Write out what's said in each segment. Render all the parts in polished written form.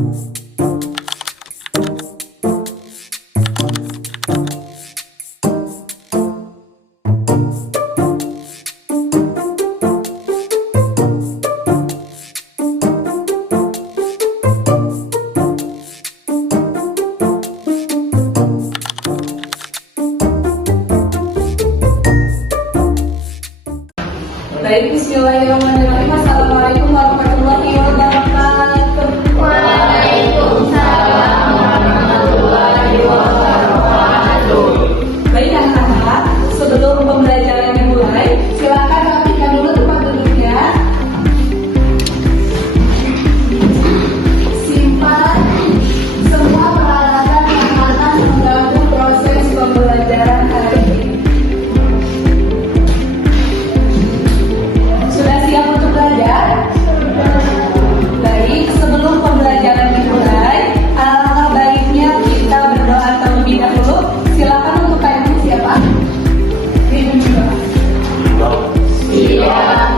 Baik, bismillahirrahmanirrahim. Assalamualaikum warahmatullahi wabarakatuh. Waalaikumsalam warahmatullahi wabarakatuh. Baik anak-anak, sebelum pembelajaran dimulai, silakan rapikan dulu tempat duduknya. Simpan semua peralatan yang akan mengganggu proses pembelajaran hari ini. Sudah siap untuk belajar? Baik, sebelum pembelajaran dimulai, alangkah baiknya kita berdoa terlebih dahulu. Silakan untuk tanya siapa? Ibu juga. Siap.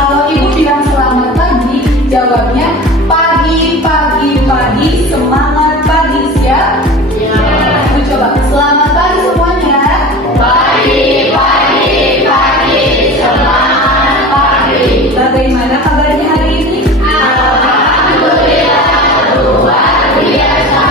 Kalau ibu bilang selamat pagi, jawabnya pagi, pagi, pagi, semangat pagi, siap? Ya. Ibu coba, selamat pagi semuanya. Pagi, pagi, pagi, semangat pagi. Bagaimana kabarnya hari ini? Alhamdulillah, luar biasa.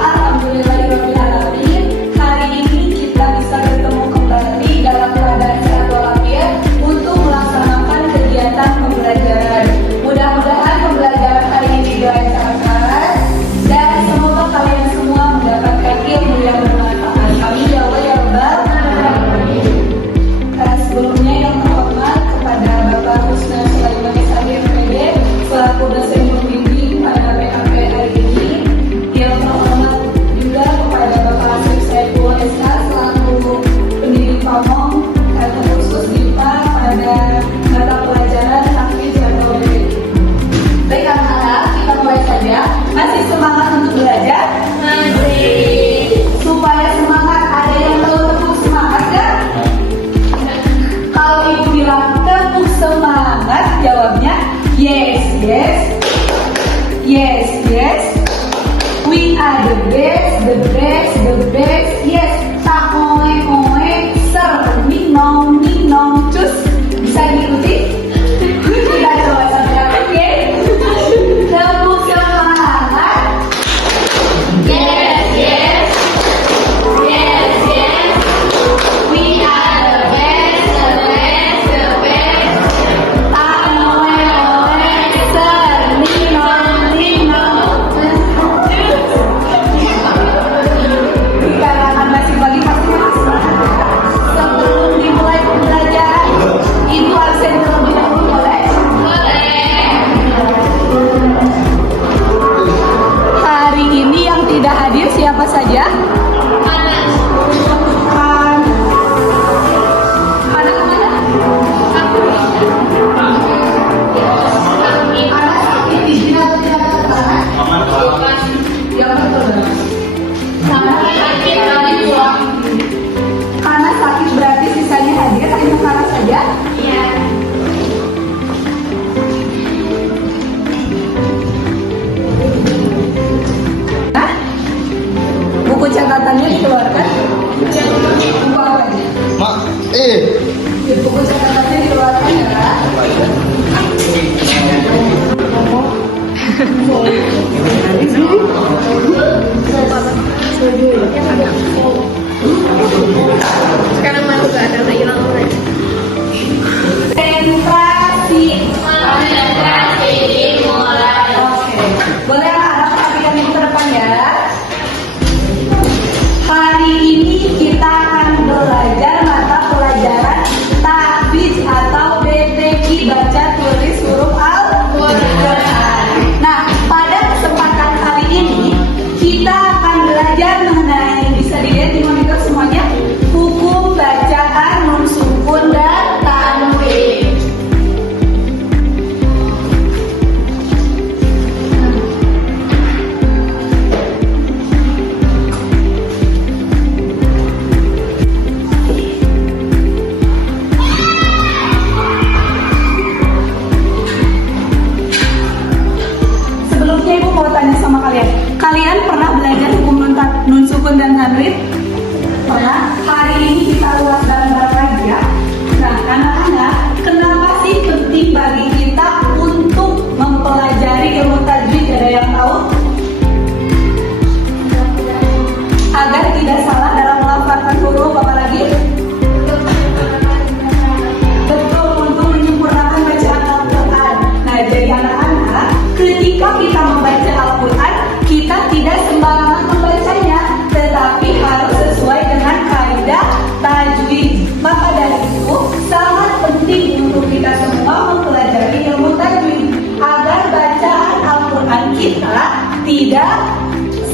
Alhamdulillahirrahmanirrahim. Hari ini kita bisa bertemu kembali dalam keadaan sehat walafiat untuk melaksanakan kegiatan pembelajaran. Mudah-mudahan pembelajaran hari ini dilancarkan dan semoga kalian semua mendapatkan ilmu yang bermanfaat. Amin ya Allah ya Rabbal alamin. Sebelumnya yang terhormat kepada Bapak Husna Sulaiman SHG selaku dosen pembimbing pada PKP hari ini. Yang terhormat juga kepada Bapak Asif Saiful SH selaku pendidik pamong atau khusus IPA pada mata pelajaran Hafiz atau BPI. Baik anak-anak, kita mulai saja. Masih semangat untuk belajar? Supaya semangat, ada yang tahu tepuk semangat kan? Kalau ibu bilang tepuk semangat, jawabnya yes, yes, yes, yes. We are the best, the best, the best. Yes, tak oe, ser, minong, cus. Bisa diikuti? Kita coba sampai oke. Tepuk semangat. Yes, yes. Yes, yes. We are the best, the best, the best. Tak oe, ser, minong, cus. Di kalangan masih bagi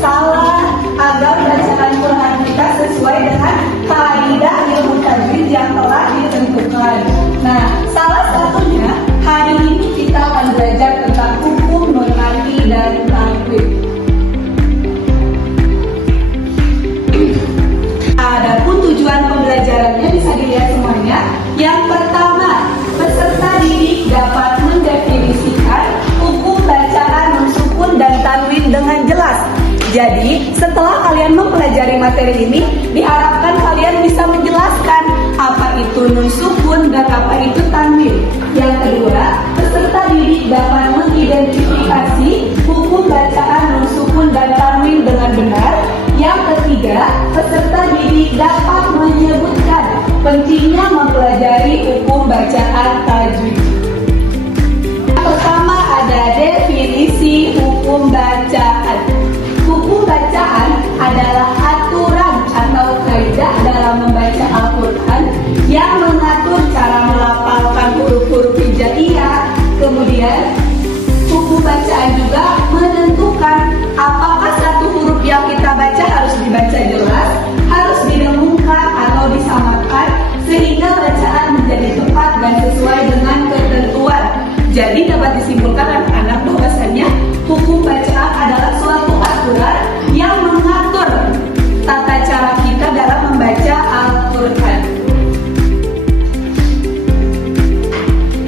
salah agar bacaan Quran kita sesuai dengan kaidah ilmu tajwid yang telah ditentukan. Nah, salah satunya hari ini kita akan belajar tentang hukum nun mati dan tanwin. Adapun tujuan pembelajarannya bisa dilihat semuanya. Yang pertama, peserta didik dapat mendefinisikan hukum bacaan nun sukun dan tanwin dengan jelas. Jadi, setelah kalian mempelajari materi ini, diharapkan kalian bisa menjelaskan apa itu nun sukun dan apa itu tanwin. Yang kedua, peserta didik dapat mengidentifikasi hukum bacaan nun sukun dan tanwin dengan benar. Yang ketiga, peserta didik dapat menyebutkan pentingnya mempelajari hukum bacaan tajwid. Yang pertama ada definisi hukum bacaan. Hukum bacaan adalah aturan atau kaidah dalam membaca Al-Quran yang mengatur cara melafalkan huruf-huruf hijaiyah. Kemudian, hukum bacaan juga menentukan apakah satu huruf yang kita baca harus dibaca jelas, harus didengungkan atau disamakan sehingga bacaan menjadi tepat dan sesuai dengan ketentuan. Jadi dapat disimpulkan anak-anak bahwasannya hukum bacaan adalah suatu aturan yang mengatur tata cara kita dalam membaca Al-Quran.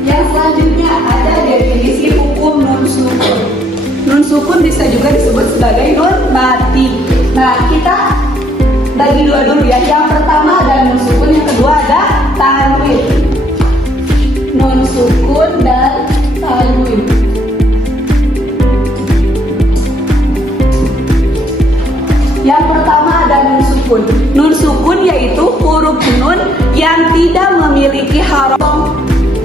Yang selanjutnya ada definisi hukum nun sukun. Nun sukun bisa juga disebut sebagai nun mati. Nah, kita bagi dua dulu ya. Yang pertama ada nun sukun, yang kedua ada tanwin. Nun sukun dan tanwin. Yang pertama ada nun sukun. Nun sukun yaitu huruf nun yang tidak memiliki haraf.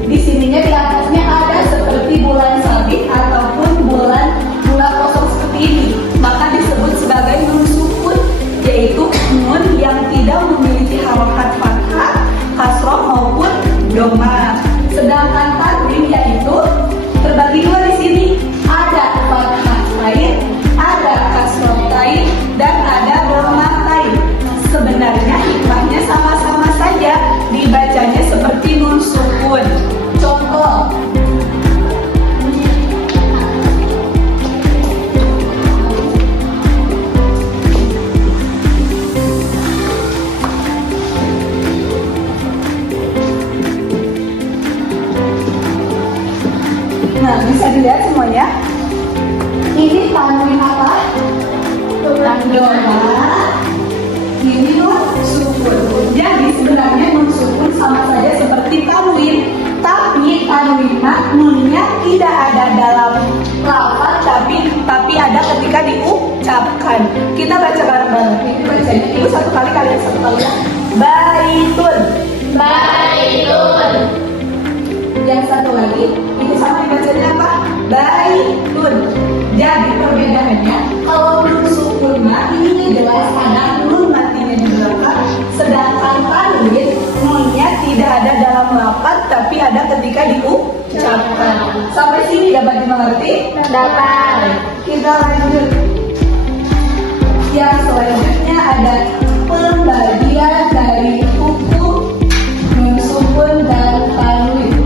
Di sininya di atasnya ada seperti bulan sabit ataupun bulan kosong seperti ini. Maka disebut sebagai nun sukun, yaitu nun yang tidak memiliki harokat fathah, kasroh maupun doma. Sedangkan tanwin yaitu terbagi dua di sini. Ada fathah lain, ada kasroh lain, dan ada doma lain. Sebenarnya hikmahnya sama-sama saja, dibacanya seperti nun sukun. Contoh, nah bisa dilihat semuanya. Ini tanwin apa? Doma. Ini nun sukun. Jadi sebenarnya nun sukun sama saja seperti tanwin, tapi tanwin nunnya tidak ada dalam lafaz, tapi ada ketika diucapkan. Kita baca bareng-bareng. Ini bacanya ibu satu kali, kalian satu kali ya. Baitun. Baitun. Yang satu lagi, ini sama dibacanya apa? Baitun. Jadi perbedaannya, kalau nun sukun ini jelas ada nun matinya di belakang, sedangkan tanwin nunnya tidak ada dalam lafaz, tapi ada ketika diucapkan. Sampai sini dapat dimengerti? Dapat. Kita lanjut. Yang selanjutnya ada pembagian dari hukum nun sukun dan tanwin.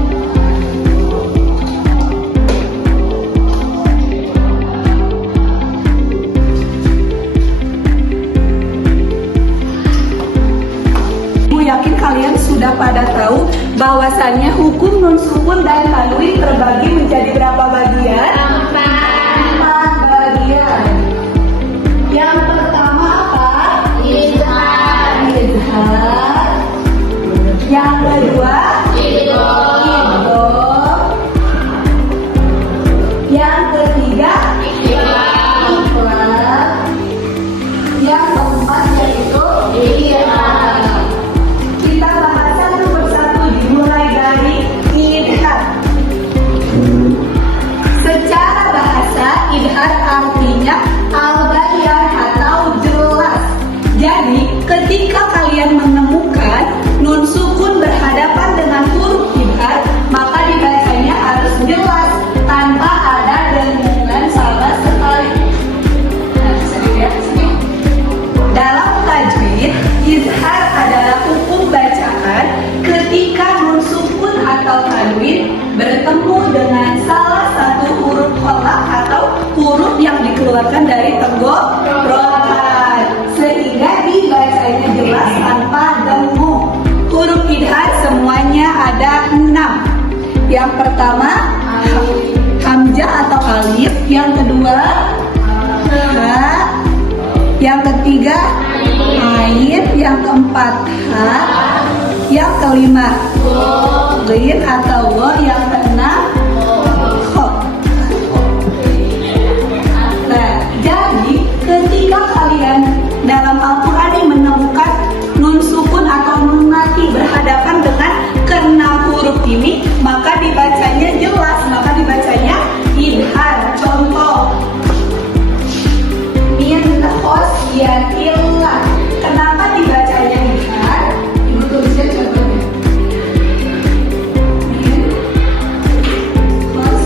Yakin kalian sudah pada tahu bahwasannya hukum nun sukun dan tanwin terbagi menjadi berapa bagian? 4 bagian. Yang pertama apa? Izhar. Izhar. Yang kedua? Idgham. Idgham. Yang ketiga? Ikhfal. Ikhfal. Yang keempat yaitu Idgham. Kita bahas satu persatu dimulai dari idhar. Secara atau tanwin bertemu dengan salah satu huruf holak atau huruf yang dikeluarkan dari tenggorokan sehingga dibacanya jelas tanpa dengung. Huruf idhar semuanya ada 6. Yang pertama hamzah atau alif, yang kedua ha, yang ketiga ain, yang keempat ha, yang kelima ghin atau wo, yang keenam kho. Nah, jadi ketika kalian dalam Al-Quran menemukan nun sukun atau nun mati berhadapan dengan keenam huruf ini, maka dibacanya jelas, maka dibacanya idhar. Contoh min khosyatillah, kenapa dibacanya idhar? Ibu tulisnya contohnya min khos.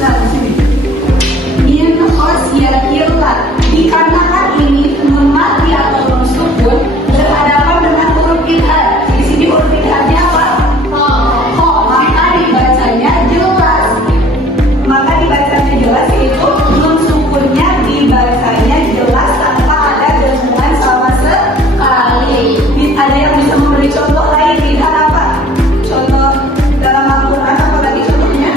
Nah, sini min khosyatillah, dikarenakan ini nun mati atau nun sukun berhadapan dengan huruf idhar. Di sini huruf idharnya apa? Kho, maka dibacanya jelas. Maka dibacanya jelas yaitu nun sukunnya dibacanya jelas tanpa ada dengungan sama sekali. Ada yang bisa memberi contoh lain idhar apa? Contoh dalam Al-Quran apa lagi contohnya?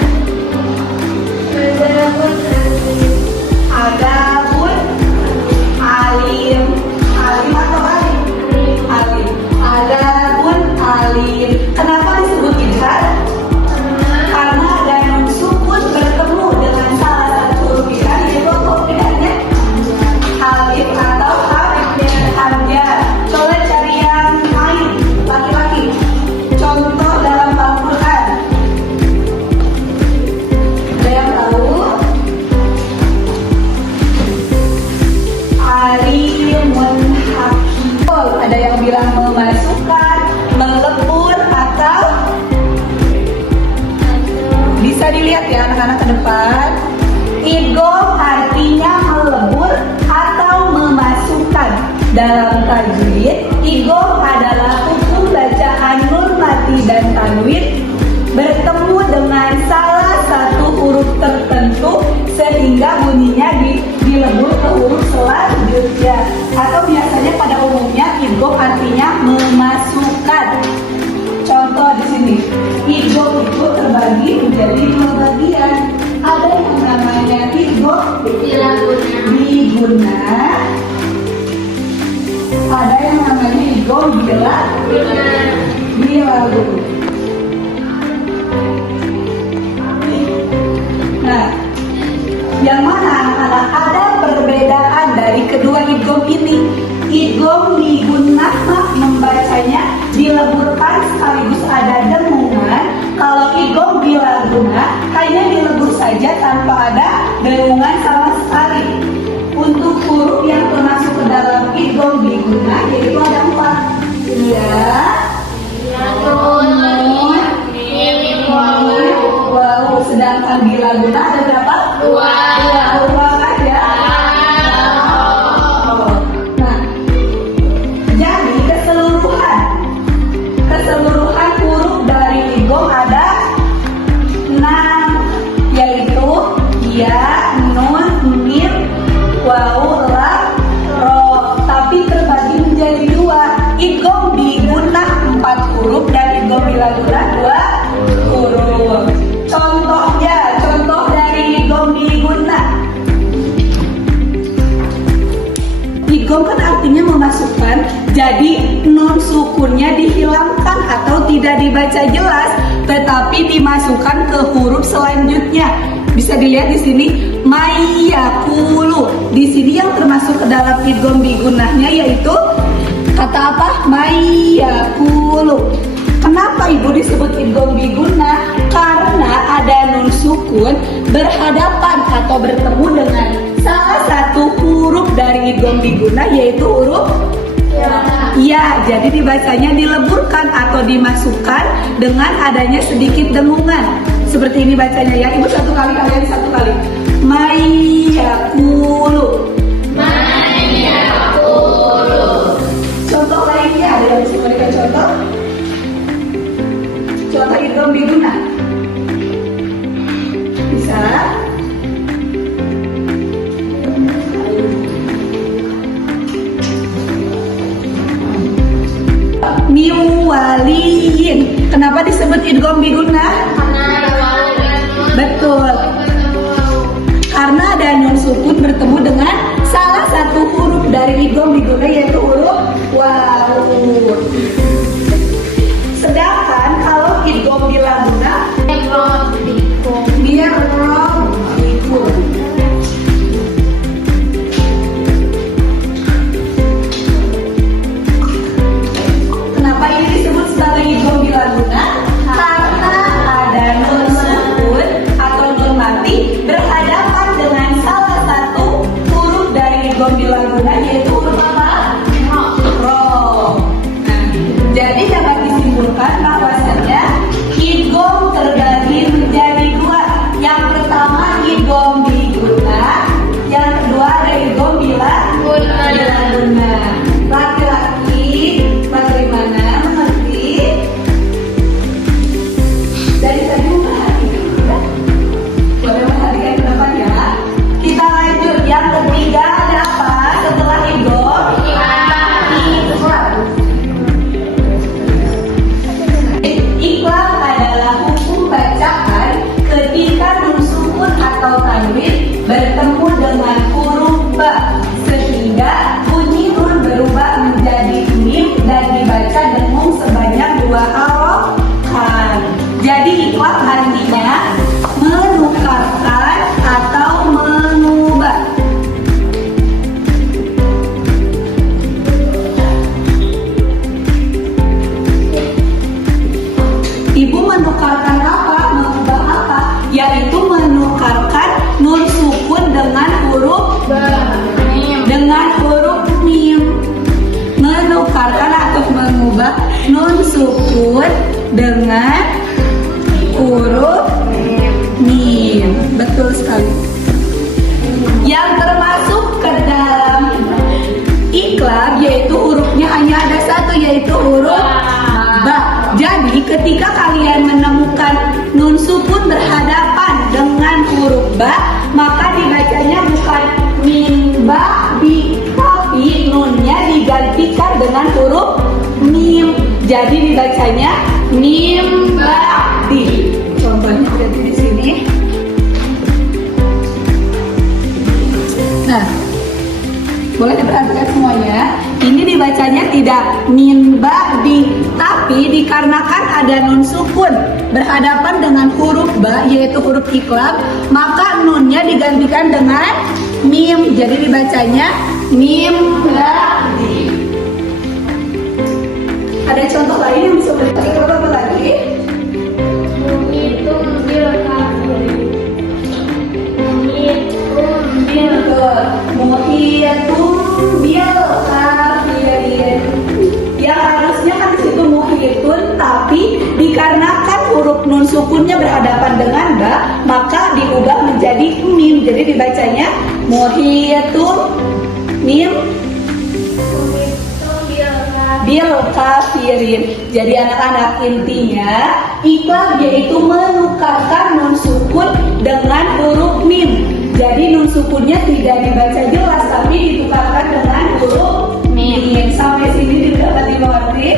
Adapun alim, alim atau alim? Alim. Adapun alim. Kenapa disebut idhar? Karena ada nun sukun bertemu dengan salah satu huruf idhar, yaitu huruf idharnya alif atau hamzah. Coba cari yang lain, laki-laki. Contoh dalam Al-Quran. Ada yang tahu? Alimun hakim. Ada yang bilang memasukkan, melebur, atau bisa dilihat ya anak-anak ke depan. Idgham artinya melebur atau memasukkan. Dalam tajwid, idgham adalah hukum bacaan nun mati dan tanwin bertemu dengan salah satu huruf tertentu sehingga bunyinya dilebur ke huruf selanjutnya. Atau biasanya pada umumnya idgham artinya memasukkan. Contoh di sini, idgham itu terbagi menjadi 2 bagian. Ada yang namanya idgham biguna, ada yang namanya idgham bilaguna. Nah, yang mana anak-anak ada perbedaan dari kedua idgham ini? Idgham bigunnah membacanya dileburkan sekaligus ada dengungan. Kalau idgham bilaguna hanya dilebur saja tanpa ada dengungan sama sekali. Untuk huruf yang termasuk ke dalam idgham bigunnah yaitu ada 4. Ya, nun, waw. Sedangkan bilaguna ada berapa? 2 huruf aja. Nah, jadi keseluruhan huruf dari idgham ada 6, yaitu ya, nun, mim, waw, lam, ro. Tapi terbagi menjadi 2. Idgham bigunnah 4 huruf dan idgham bilaguna 2 huruf. Contoh dari idgham bigunnah. Idgham kan artinya memasukkan, jadi nun sukunnya dihilangkan atau tidak dibaca jelas, tetapi dimasukkan ke huruf selanjutnya. Bisa dilihat di sini, mayyakulu. Di sini yang termasuk ke dalam idgham bigunnahnya yaitu kata apa? Mayyakulu. Kenapa ibu disebut idgham bigunnah? Karena ada nun sukun berhadapan atau bertemu dengan salah satu huruf dari idgham bigunnah yaitu huruf ya. Ya, jadi dibacanya dileburkan atau dimasukkan dengan adanya sedikit dengungan. Seperti ini bacanya ya. Ibu satu kali, kalian satu kali. Mayakulu. Contoh lainnya ada yang bisa memberikan contoh? Contoh idgham biguna. Bisa? Miwaliyin. Kenapa disebut idgham biguna? Betul. Karena ada nun sukun bertemu dengan salah satu huruf dari idgham biguna yaitu huruf wawu. Sedangkan kalau idgham bilaguna dia ikut. Kenapa ini disebut sebagai idgham bilaguna? Karena ada nun sukun atau nun mati berhadapan dengan salah satu huruf dari idgham bilaguna yaitu huruf apa? Ro. Nah, jadi dapat disimpulkan bahwasanya idgham terbagi menjadi dua. Yang pertama idgham biguna, yang kedua ada idgham bilaguna. Laki-laki bagaimana mengerti? Dari tadi memperhatikan ya? Boleh memperhatikan ke depan ya. Kita lanjut yang ketiga ada apa setelah idgham? Iqlab. Iqlab adalah hukum bacaan ketika nun sukun atau tanwin bertemu dengan huruf ba sehingga bunyi nun berubah menjadi mim dan dibaca dengung sebanyak 2 harokat. Jadi iqlab artinya menukarkan atau mengubah. Ibu menukarkan apa? Mengubah apa? Yaitu menukarkan nun sukun dengan huruf mim. Menukarkan atau mengubah nun sukun dengan huruf mim. Betul sekali. Yang termasuk ke dalam iqlab yaitu hurufnya hanya ada satu yaitu huruf ba. Jadi ketika kalian menemukan nun sukun berhadapan dengan huruf ba, maka dibacanya bukan min ba bi, tapi nunnya digantikan dengan huruf mim. Jadi dibacanya mim ba di. Contohnya jadi di sini. Nah, boleh diperhatikan semuanya. Ini dibacanya tidak min ba di, tapi dikarenakan ada nun sukun berhadapan dengan huruf ba yaitu huruf iqlab, maka nunnya digantikan dengan mim. Jadi dibacanya mim ba di. Ada contoh lain yang bisa diperhatikan apa lagi? Muhiyatun bil kafirin. Yang harusnya kan disitu muhiyatun, tapi dikarenakan huruf nun sukunnya berhadapan dengan ba, maka diubah menjadi mim. Jadi dibacanya muhiyatun mim bil kafirin. Jadi anak-anak intinya iqlab yaitu menukarkan nun sukun dengan huruf mim. Jadi nun sukunnya tidak dibaca jelas tapi ditukarkan dengan huruf mim. Sampai sini dapat dimengerti?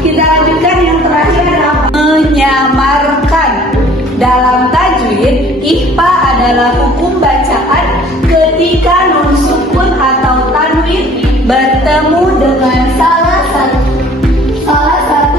Kita lanjutkan yang terakhir adalah menyamarkan. Dalam tajwid, ikhfa adalah hukum bacaan ketika nun sukun atau tanwin bertemu dengan salah satu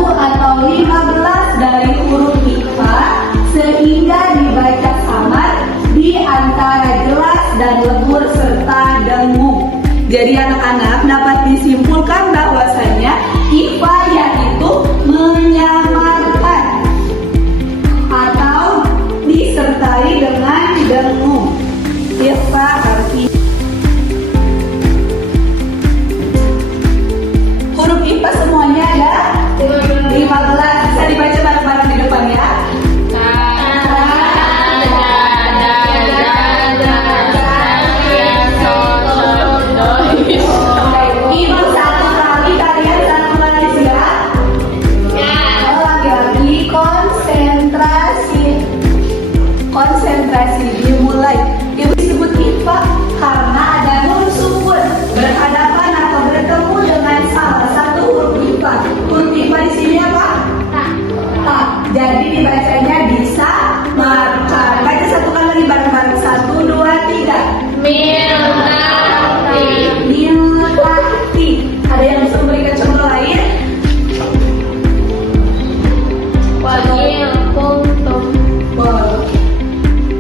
atau 15 dari huruf ikhfa sehingga dibaca samar di antara jelas dan lebur serta dengung. Jadi anak-anak dapat disimpulkan bahwasanya ikhfa yaitu menyamarkan atau disertai dengan dengung. Ikhfa artinya mulai. Ibu disebut IPA karena ada nun sukun berhadapan atau bertemu dengan salah satu huruf IPA. Huruf IPA di sini apa? Ta. Jadi dibacanya disamarkan. Baca satu kali lagi bareng-bareng. 1, 2, 3. Miltati. Miltati. Ada yang bisa memberikan contoh lain? Wahil kuntum.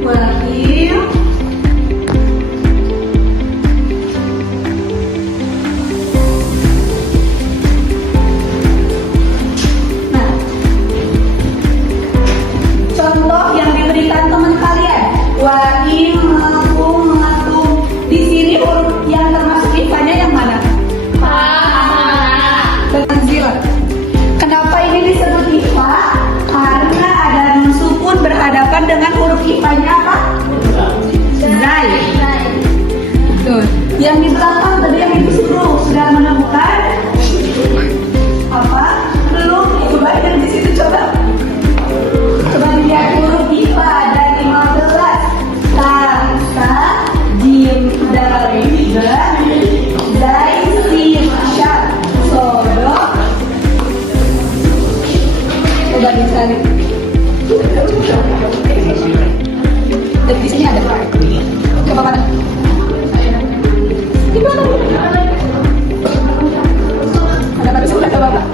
Wahil. Nah, contoh yang diberikan teman kalian. Wahil, makum, makum. Di sini huruf yang termasuk IPA-nya yang mana? Dengan zil. Kenapa ini disebut IPA? Karena ada nun sukun berhadapan dengan huruf IPA-nya apa? Zai. Betul. Yang di belakang tadi yang ibu sudah menemukan apa? Belum. Coba yang di situ coba. Coba dilihat huruf IPA ada 15. Ta, sa, jim, dal, za, zai, sin, sya, sodo. Coba dicari. Dan di sini ada. Coba mana? Di belakang. Ada pada sebelah coba Pak.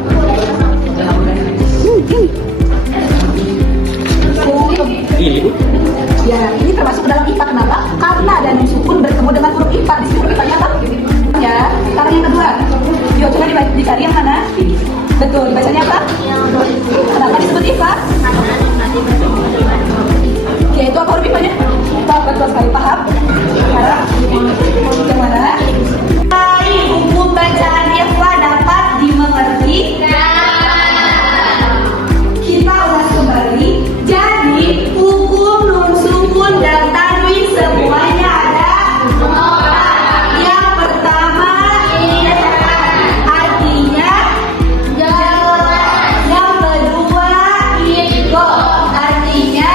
Ya, ini termasuk dalam IPA. Kenapa? Karena ada nun sukun bertemu dengan huruf IPA. Di sini huruf IPA-nya apa? Ya. Sekarang yang kedua. Yuk coba dicari yang mana? Betul. Dibacanya apa? Kenapa disebut IPA? Oke, itu apa huruf IPA-nya? Betul sekali. Paham? Sekarang yang mana? Baik, hukum bacaan IPA dapat dimengerti. Kita ulas kembali. Jadi, hukum nun sukun dan tanwin semuanya ada. Yang pertama, artinya jelas. Yang kedua, idgham, artinya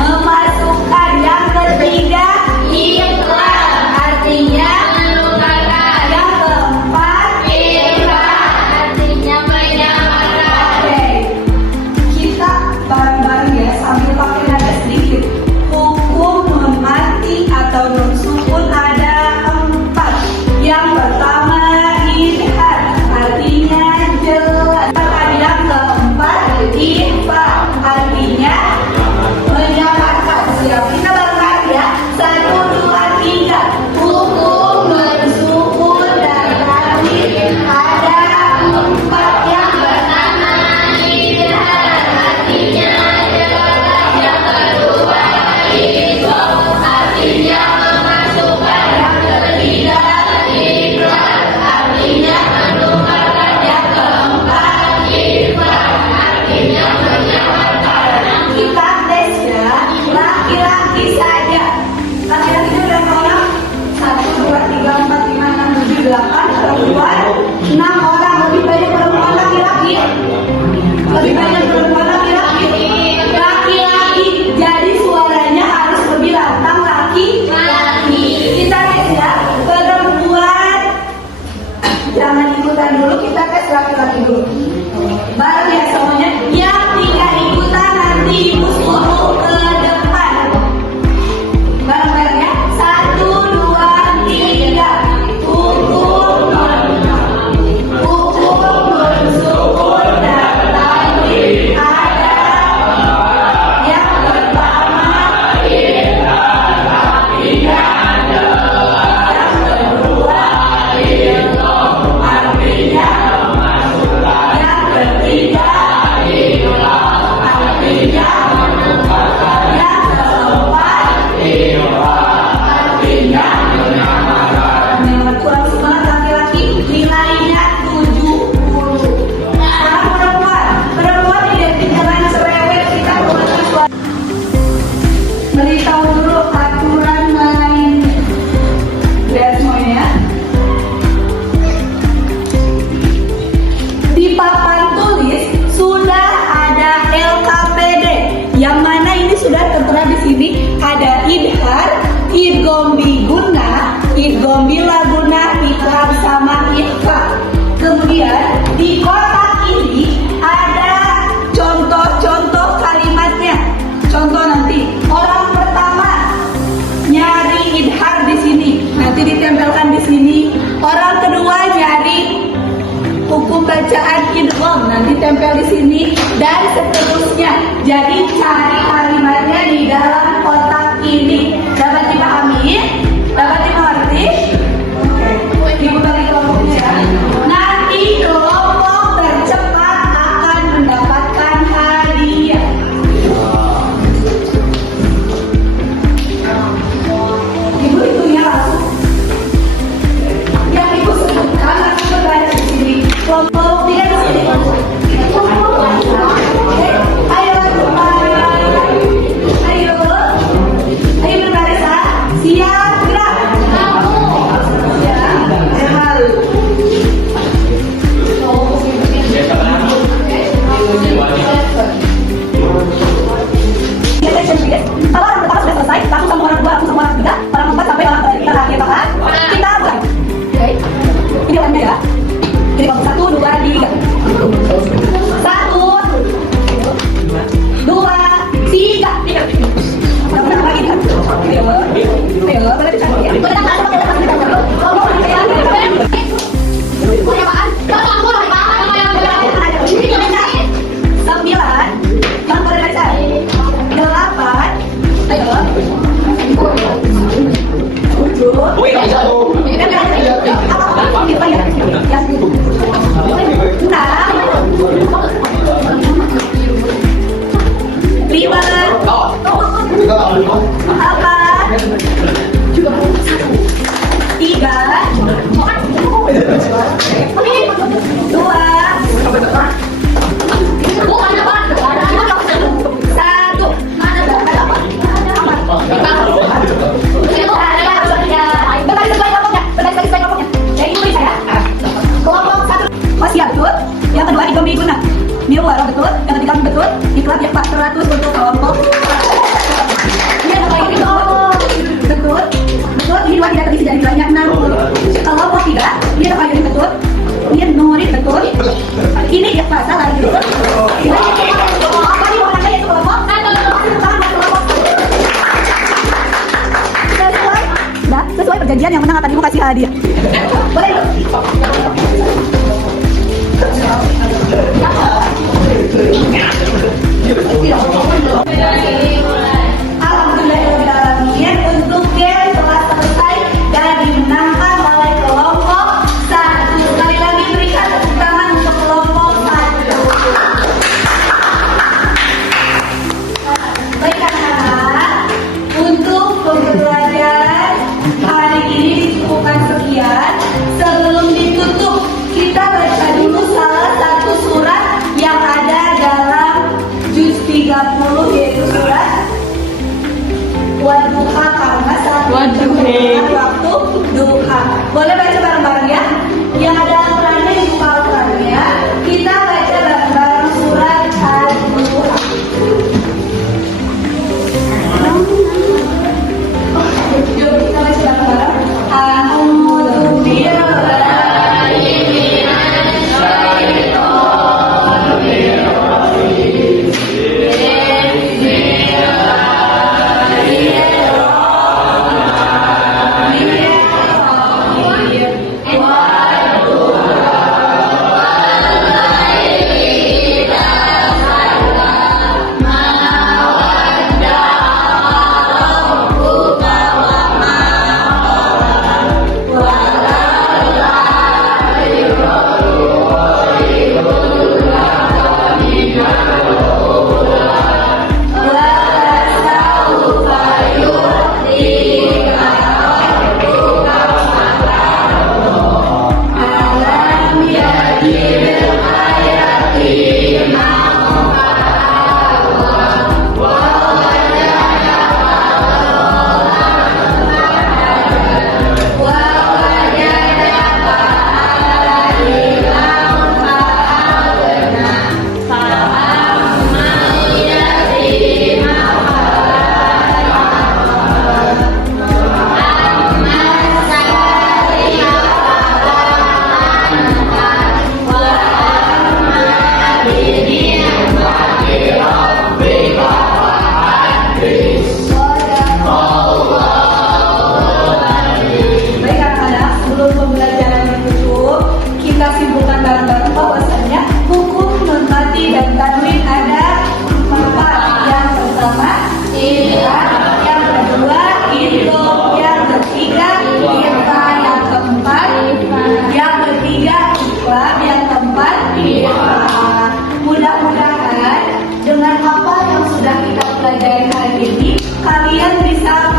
memasukkan. Yang ketiga, ikhlas, artinya melupakan. Yang keempat, Artinya menyamakan. oke. Kita bareng-bareng ya sambil pakai nada sedikit. Hukum nun mati atau nun sukun ada 4. Yang pertama, idgham, artinya jelas. Yang keempat, ikhfa, artinya menyamakan. Siap, kita bareng ya. 1, 2, 3. Hukum nun sukun dan tanwin ada 4. Yang pertama, Artinya jelas. Yang kedua, idgham, artinya memasukkan. Yang ketiga, ikhlas, artinya melupakan. Yang keempat, ikhlas, artinya menyamakan. kita tes ya, laki-laki saja. Laki-lakinya berapa orang? 1, 2, 3, 4, 5, 6, 7, 8. Perempuan 6 orang. Lebih banyak perempuan laki-laki. Lebih banyak perempuan laki-laki. Laki-laki. Jadi suaranya harus lebih lantang laki-laki. Kita tes ya. Perempuan jangan ikutan dulu, kita tes laki-laki dulu. Bareng ya semuanya. Yang tidak ikutan nanti ibu suruh ke depan. Bareng-bareng ya. 1, 2, 3. Hukum nun sukun dan tanwin ada. Yang pertama, artinya jelas. Yang kedua, artinya memasukkan. Yang ketiga, artinya melupakan. Yang keempat, artinya menyamakan. Kurang semangat laki-laki, nilainya 70. Sekarang perempuan identik dengan cerewet. Kita memiliki suara. Beritahu dulu aturan main. Lihat semuanya ya. Di papan tulis sudah ada LKPD, yang mana ini sudah tertera di sini. Ada ditempel di sini dan seterusnya. Jadi cari kalimatnya di dalam kotak ini. Dapat dipahami? Dapat dimengerti? Oke. Ibu bagi kelompoknya ya. Nanti kelompok tercepat akan mendapatkan hadiah. Ibu hitungnya langsung. Yang ibu sebutkan langsung berada di sini. Kelompok 3 di sini. Ayo, ayo, ayo berbaris ya. Siap, gerak. Ya, jalan. Kalau orang pertama sudah selesai, langsung sama orang kedua, langsung sama orang ketiga, orang keempat sampai orang terakhir, bahkan kita mulai. Oke, ini orangnya ya. Jadi kalau 1, 2, 3. 1, 2, 3. Benar lagi kan? Ayo, boleh dicatat ya. Boleh tak ada pakai kita dulu. Punya apaan? Kalau aku lah apa yang boleh. Ini kita 9. Yang boleh dari saya. 8. Ayo. 7. Wih, nggak bisa tuh. Yang kedua Ibu Miguna, Miwara betul. Yang ketiga betul. Iklan ya 400 untuk kelompok. Ini ada lagi betul. Betul. Ini dua tidak terisi dari banyak 60. Kelompok 3, ini ada lagi betul. Ini Nurin betul. Ini ya salah lagi betul. Apa nih warnanya itu kelompok? Sesuai perjanjian yang menang akan Ibu kasih hadiah. Boleh Ibu? Alhamdulillahirrahmanirrahim, untuk game telah selesai dan dimenangkan oleh kelompok 1. Sekali lagi berikan tepuk tangan untuk kelompok 1. Baik anak-anak, untuk pembelajaran hari ini dicukupkan sekian. Sebelum ditutup, kita baca dulu salah satu surat yang ada dalam juz 30, yaitu surat Wadduha, karena saat waktu duha. Boleh baca bareng-bareng ya? Yang ada Al-Qurannya dibuka Al-Qurannya. Kita baca bareng-bareng surat Ad-Duha. Yuk kita baca bareng-bareng. ini, kalian bisa